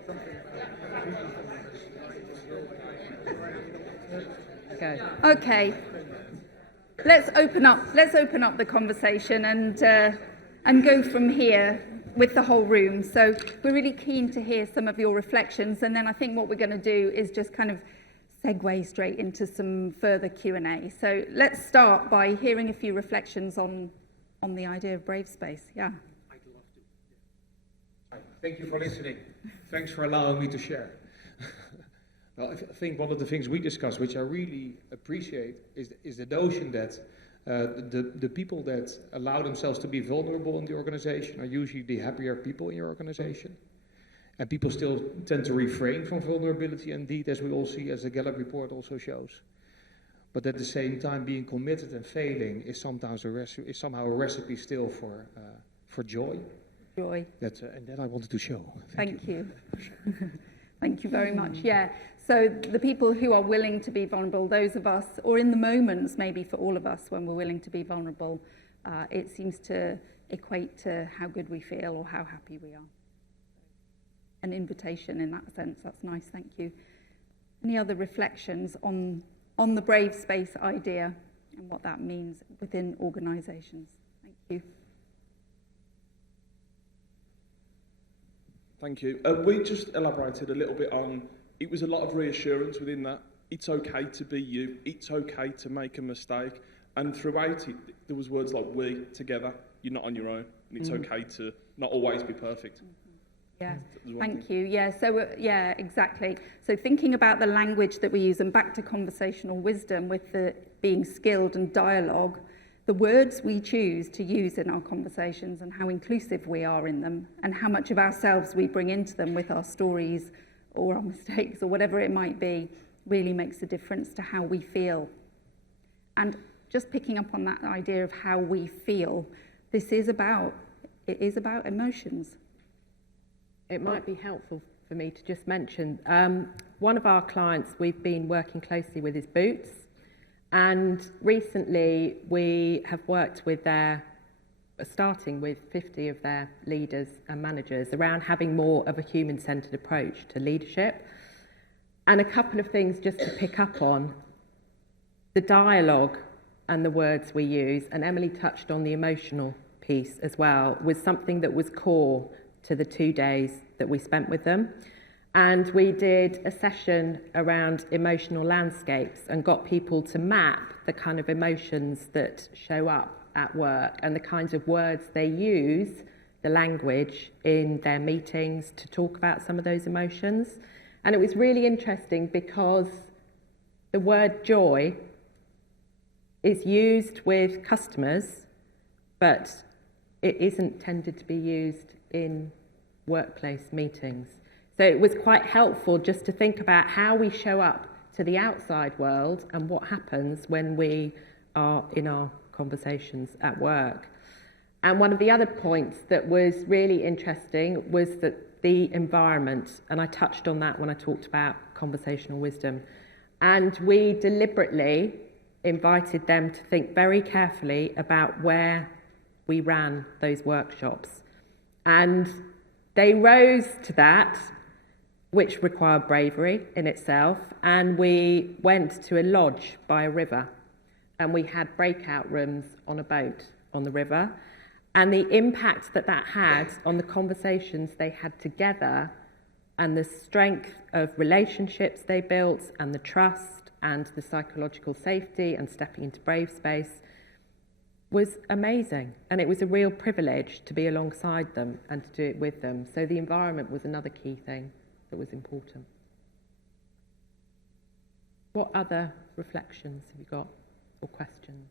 Go. Okay. Let's open up the conversation and go from here with the whole room. So we're really keen to hear some of your reflections, and then I think what we're going to do is just kind of segue straight into some further Q&A. So let's start by hearing a few reflections on the idea of brave space. Yeah. I'd love to. Hi, thank you for listening. Thanks for allowing me to share. Well, I think one of the things we discussed, which I really appreciate, is the notion that the people that allow themselves to be vulnerable in the organization are usually the happier people in your organization. And people still tend to refrain from vulnerability, indeed, as we all see, as the Gallup report also shows. But at the same time, being committed and failing is sometimes somehow a recipe still for joy. Joy. And that I wanted to show. Thank you. Thank you very much. Yeah. So the people who are willing to be vulnerable, those of us, or in the moments maybe for all of us when we're willing to be vulnerable, it seems to equate to how good we feel or how happy we are. An invitation in that sense. That's nice. Thank you. Any other reflections on the brave space idea and what that means within organisations? Thank you. Thank you. We just elaborated a little bit on, it was a lot of reassurance within that. It's okay to be you. It's okay to make a mistake. And throughout it, there was words like we, together, you're not on your own. And it's okay to not always be perfect. Yeah, thank you. Yeah, so yeah, exactly. So thinking about the language that we use, and back to conversational wisdom with the being skilled and dialogue, the words we choose to use in our conversations and how inclusive we are in them and how much of ourselves we bring into them with our stories or our mistakes or whatever it might be really makes a difference to how we feel. And just picking up on that idea of how we feel, it is about emotions. It might be helpful for me to just mention, one of our clients we've been working closely with is Boots, and recently we have worked with starting with 50 of their leaders and managers around having more of a human-centred approach to leadership. And a couple of things just to pick up on, the dialogue and the words we use, and Emily touched on the emotional piece as well, was something that was core to the 2 days that we spent with them. And we did a session around emotional landscapes and got people to map the kind of emotions that show up at work and the kinds of words they use, the language in their meetings to talk about some of those emotions. And it was really interesting because the word joy is used with customers, but it isn't tended to be used in workplace meetings. So it was quite helpful just to think about how we show up to the outside world and what happens when we are in our conversations at work. And one of the other points that was really interesting was that the environment, and I touched on that when I talked about conversational wisdom, and we deliberately invited them to think very carefully about where we ran those workshops. And they rose to that, which required bravery in itself, and we went to a lodge by a river, and we had breakout rooms on a boat on the river, and the impact that that had on the conversations they had together and the strength of relationships they built and the trust and the psychological safety and stepping into brave space was amazing. And it was a real privilege to be alongside them and to do it with them. So the environment was another key thing that was important. What other reflections have you got or questions?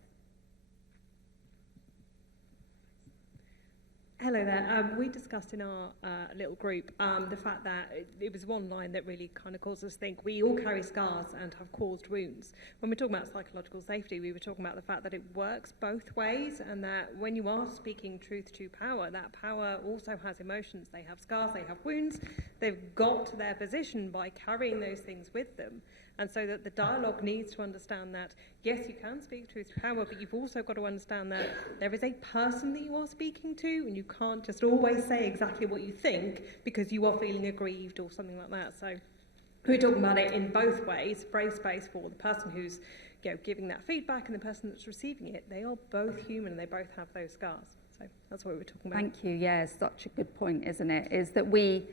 Hello there. We discussed in our little group the fact that it was one line that really kind of caused us to think we all carry scars and have caused wounds. When we're talking about psychological safety, we were talking about the fact that it works both ways, and that when you are speaking truth to power, that power also has emotions. They have scars, they have wounds. They've got to their position by carrying those things with them. And so that the dialogue needs to understand that, yes, you can speak truth to power, but you've also got to understand that there is a person that you are speaking to, and you can't just always say exactly what you think because you are feeling aggrieved or something like that. So we're talking about it in both ways, brave space for the person who's giving that feedback and the person that's receiving it. They are both human and they both have those scars. So that's what we were talking about. Thank you. Yeah, such a good point, isn't it? Is that we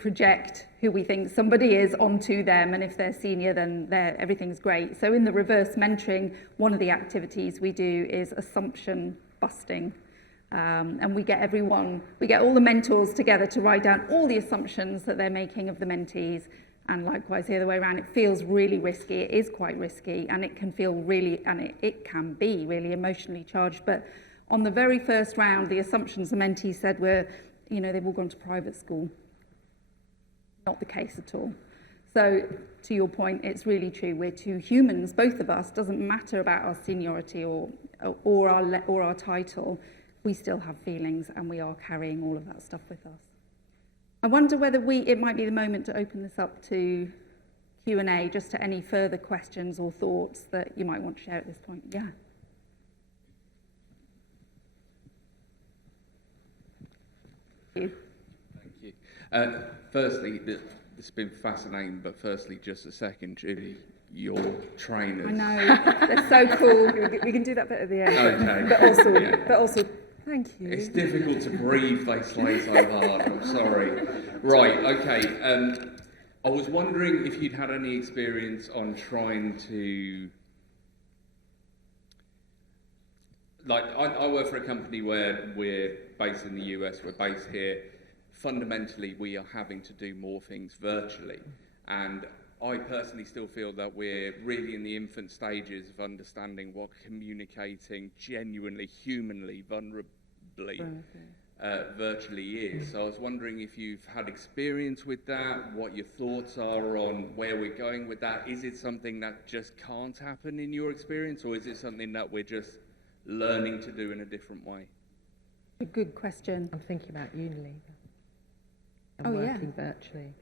project who we think somebody is onto them, and if they're senior, then everything's great. So in the reverse mentoring, one of the activities we do is assumption busting. And we get all the mentors together to write down all the assumptions that they're making of the mentees. And likewise, the other way around, it feels really risky. It is quite risky, and it can feel really, and it can be really emotionally charged. But on the very first round, the assumptions the mentees said were, they've all gone to private school. Not the case at all. So, to your point, it's really true. We're two humans, both of us. Doesn't matter about our seniority or our title. We still have feelings, and we are carrying all of that stuff with us. I wonder whether it might be the moment to open this up to Q&A, just to any further questions or thoughts that you might want to share at this point. Yeah. Thank you. Firstly, it's been fascinating, but firstly, just a second, Julie, your trainers. I know, they're so cool. We can do that bit at the end. Okay. But also, thank you. It's difficult to breathe, they slay so hard, I'm sorry. Right, okay. I was wondering if you'd had any experience on trying to... I work for a company where we're based in the US, we're based here. Fundamentally, we are having to do more things virtually. And I personally still feel that we're really in the infant stages of understanding what communicating genuinely, humanly, vulnerably, virtually is. So I was wondering if you've had experience with that, what your thoughts are on where we're going with that. Is it something that just can't happen in your experience, or is it something that we're just learning to do in a different way? A good question. I'm thinking about Unilever and working virtually.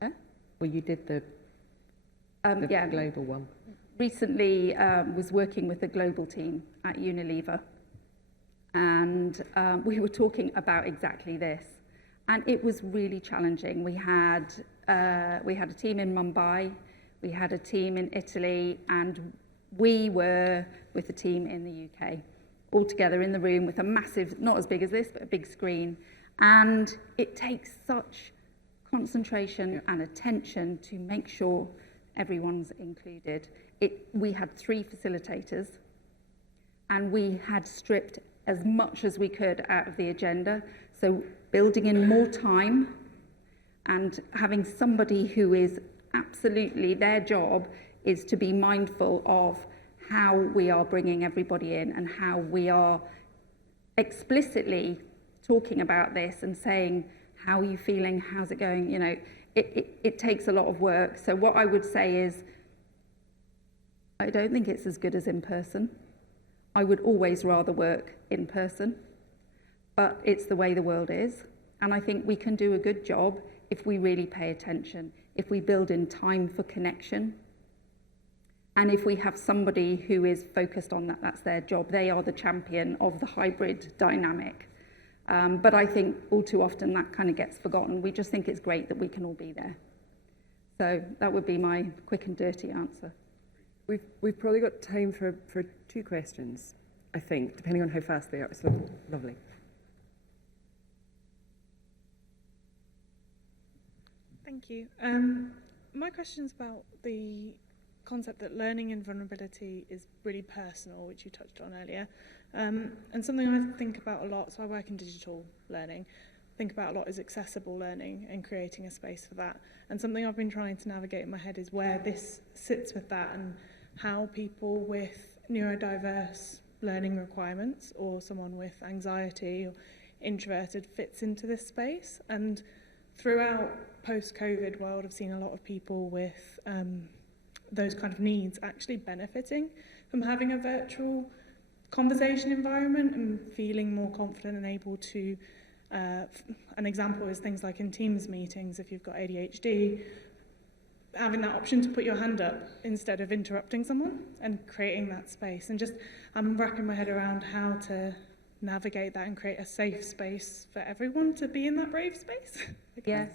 Huh? Well, you did the global one. Recently was working with the global team at Unilever, and we were talking about exactly this, and it was really challenging. We had a team in Mumbai, we had a team in Italy, and we were with a team in the UK, all together in the room with a massive, not as big as this, but a big screen. And it takes such concentration and attention to make sure everyone's included. We had 3 facilitators, and we had stripped as much as we could out of the agenda. So building in more time and having somebody who is absolutely, their job is to be mindful of how we are bringing everybody in and how we are explicitly talking about this and saying, how are you feeling, how's it going? It takes a lot of work. So what I would say is, I don't think it's as good as in person. I would always rather work in person, but it's the way the world is. And I think we can do a good job if we really pay attention, if we build in time for connection. And if we have somebody who is focused on that, that's their job. They are the champion of the hybrid dynamic. But I think all too often that kind of gets forgotten. We just think it's great that we can all be there. So that would be my quick and dirty answer. We've probably got time for 2 questions, I think, depending on how fast they are. So lovely. Thank you. My question's about the concept that learning in vulnerability is really personal, which you touched on earlier. And something I think about a lot, so I work in digital learning, think about a lot is accessible learning and creating a space for that. And something I've been trying to navigate in my head is where this sits with that and how people with neurodiverse learning requirements or someone with anxiety or introverted fits into this space. And throughout post-COVID world, I've seen a lot of people with those kind of needs actually benefiting from having a virtual conversation environment and feeling more confident and able to, an example is things like in Teams meetings, if you've got ADHD, having that option to put your hand up instead of interrupting someone and creating that space. And just, I'm wrapping my head around how to navigate that and create a safe space for everyone to be in that brave space. Yeah,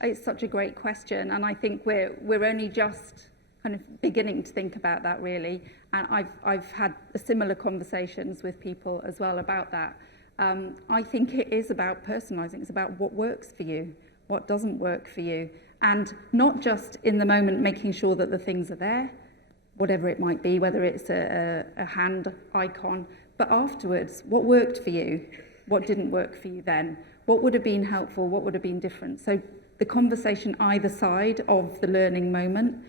it's such a great question, and I think we're only just kind of beginning to think about that, really. And I've had similar conversations with people as well about that. I think it is about personalising. It's about what works for you, what doesn't work for you, and not just in the moment making sure that the things are there, whatever it might be, whether it's a hand icon, but afterwards, what worked for you, what didn't work for you then, what would have been helpful, what would have been different. So the conversation either side of the learning moment,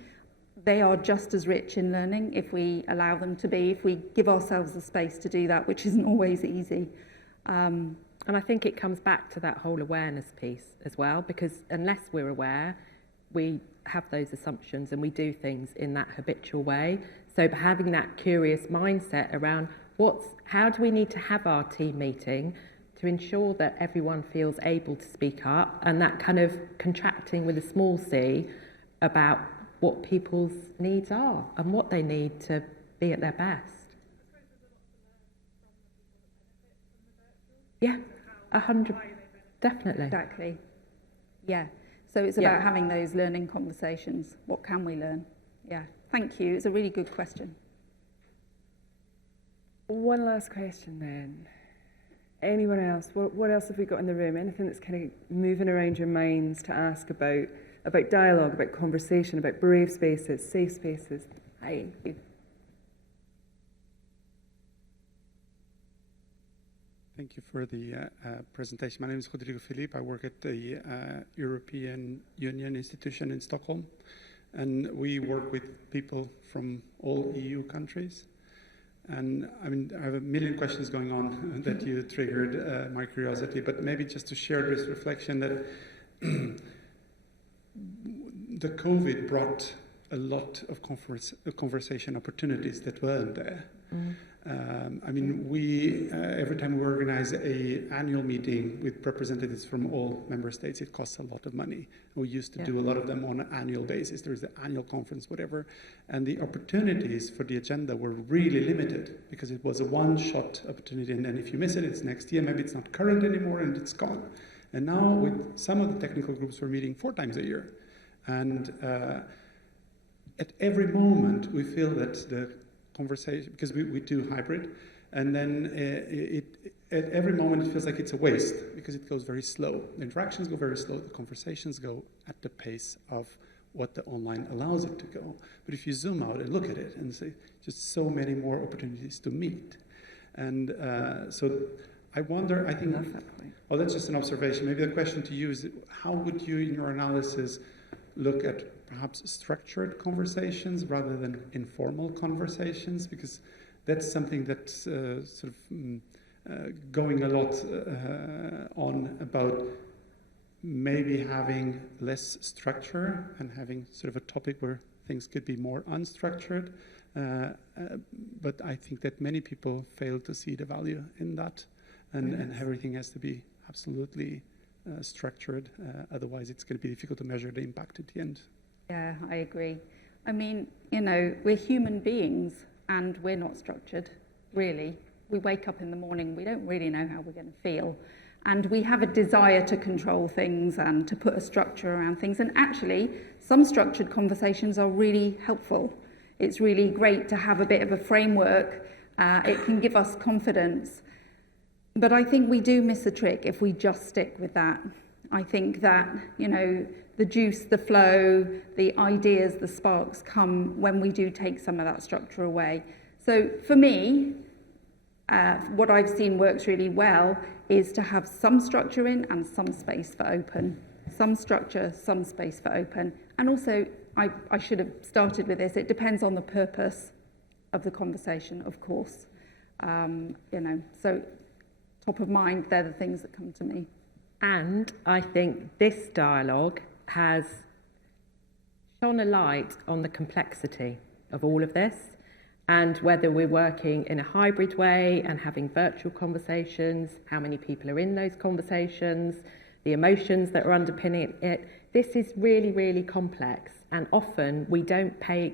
they are just as rich in learning if we allow them to be, if we give ourselves the space to do that, which isn't always easy. And I think it comes back to that whole awareness piece as well, because unless we're aware, we have those assumptions and we do things in that habitual way. So having that curious mindset around how do we need to have our team meeting to ensure that everyone feels able to speak up, and that kind of contracting with a small c about what people's needs are and what they need to be at their best. Yeah, 100, definitely. Exactly. Yeah. So it's about having those learning conversations. What can we learn? Yeah. Thank you. It's a really good question. One last question then. Anyone else? What else have we got in the room? Anything that's kind of moving around your minds to ask about dialogue, about conversation, about brave spaces, safe spaces? Hi. Thank you for the presentation. My name is Rodrigo Filipe. I work at the European Union institution in Stockholm, and we work with people from all EU countries. And I mean, I have a million questions going on that you triggered my curiosity, but maybe just to share this reflection that the COVID brought a lot of conversation opportunities that weren't there. I mean, we every time we organize an annual meeting with representatives from all member states, it costs a lot of money. We used to do a lot of them on an annual basis. There's the annual conference, whatever. And the opportunities for the agenda were really limited because it was a one-shot opportunity. And then if you miss it, it's next year. Maybe it's not current anymore and it's gone. And now with some of the technical groups, we're meeting 4 times a year. And at every moment, we feel that the conversation, because we do hybrid, and then at every moment it feels like it's a waste because it goes very slow. The interactions go very slow, the conversations go at the pace of what the online allows it to go. But if you zoom out and look at it and say, just so many more opportunities to meet. And so I wonder, I think, well, that's just an observation. Maybe the question to you is, how would you, in your analysis, look at perhaps structured conversations rather than informal conversations, because that's something that's sort of going a lot on about maybe having less structure and having sort of a topic where things could be more unstructured. But I think that many people fail to see the value in that, and everything has to be absolutely structured. Otherwise, it's going to be difficult to measure the impact at the end. Yeah, I agree. I mean, you know, we're human beings and we're not structured, really. We wake up in the morning, we don't really know how we're going to feel. And we have a desire to control things and to put a structure around things. And actually, some structured conversations are really helpful. It's really great to have a bit of a framework. It can give us confidence. But I think we do miss a trick if we just stick with that. I think that, you know, the juice, the flow, the ideas, the sparks come when we do take some of that structure away. So for me, what I've seen works really well is to have some structure in and some space for open. Some structure, some space for open. And also, I should have started with this, it depends on the purpose of the conversation, of course. You know, so top of mind, they're the things that come to me. And I think this dialogue has shone a light on the complexity of all of this, and whether we're working in a hybrid way and having virtual conversations, how many people are in those conversations, the emotions that are underpinning it. This is really, really complex. and often we don't pay,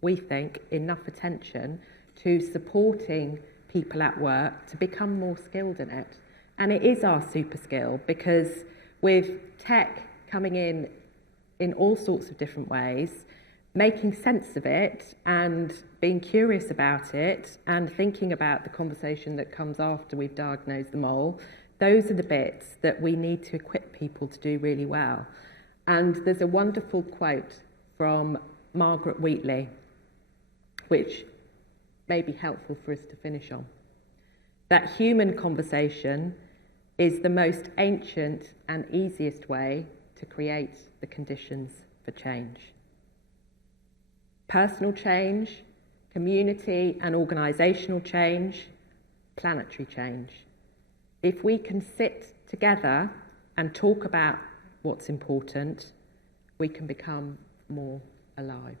we think, enough attention to supporting people at work to become more skilled in it. And it is our super skill, because with tech coming in all sorts of different ways, making sense of it and being curious about it and thinking about the conversation that comes after we've diagnosed the mole, those are the bits that we need to equip people to do really well. And there's a wonderful quote from Margaret Wheatley, which may be helpful for us to finish on. That human conversation is the most ancient and easiest way to create the conditions for change. Personal change, community and organisational change, planetary change. If we can sit together and talk about what's important, we can become more alive.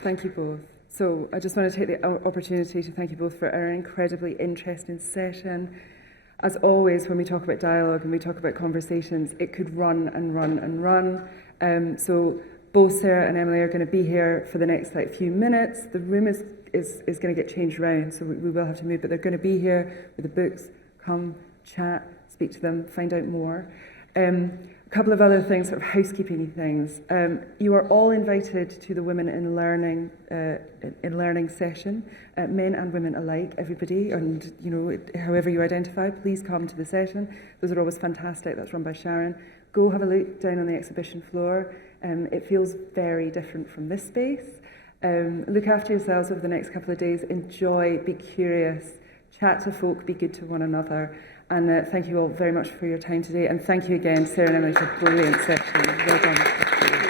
Thank you both. So I just want to take the opportunity to thank you both for an incredibly interesting session. As always, when we talk about dialogue and we talk about conversations, it could run and run and run. So both Sarah and Emily are going to be here for the next few minutes. The room is going to get changed around, so we will have to move, but they're going to be here with the books. Come, chat, speak to them, find out more. A couple of other things, sort of housekeeping things. You are all invited to the Women in Learning session, men and women alike, everybody, and however you identify, please come to the session. Those are always fantastic. That's run by Sharon. Go have a look down on the exhibition floor. It feels very different from this space. Look after yourselves over the next couple of days. Enjoy, be curious, chat to folk, be good to one another. And thank you all very much for your time today. And thank you again, Sarah and Emily, for a brilliant session. Well done.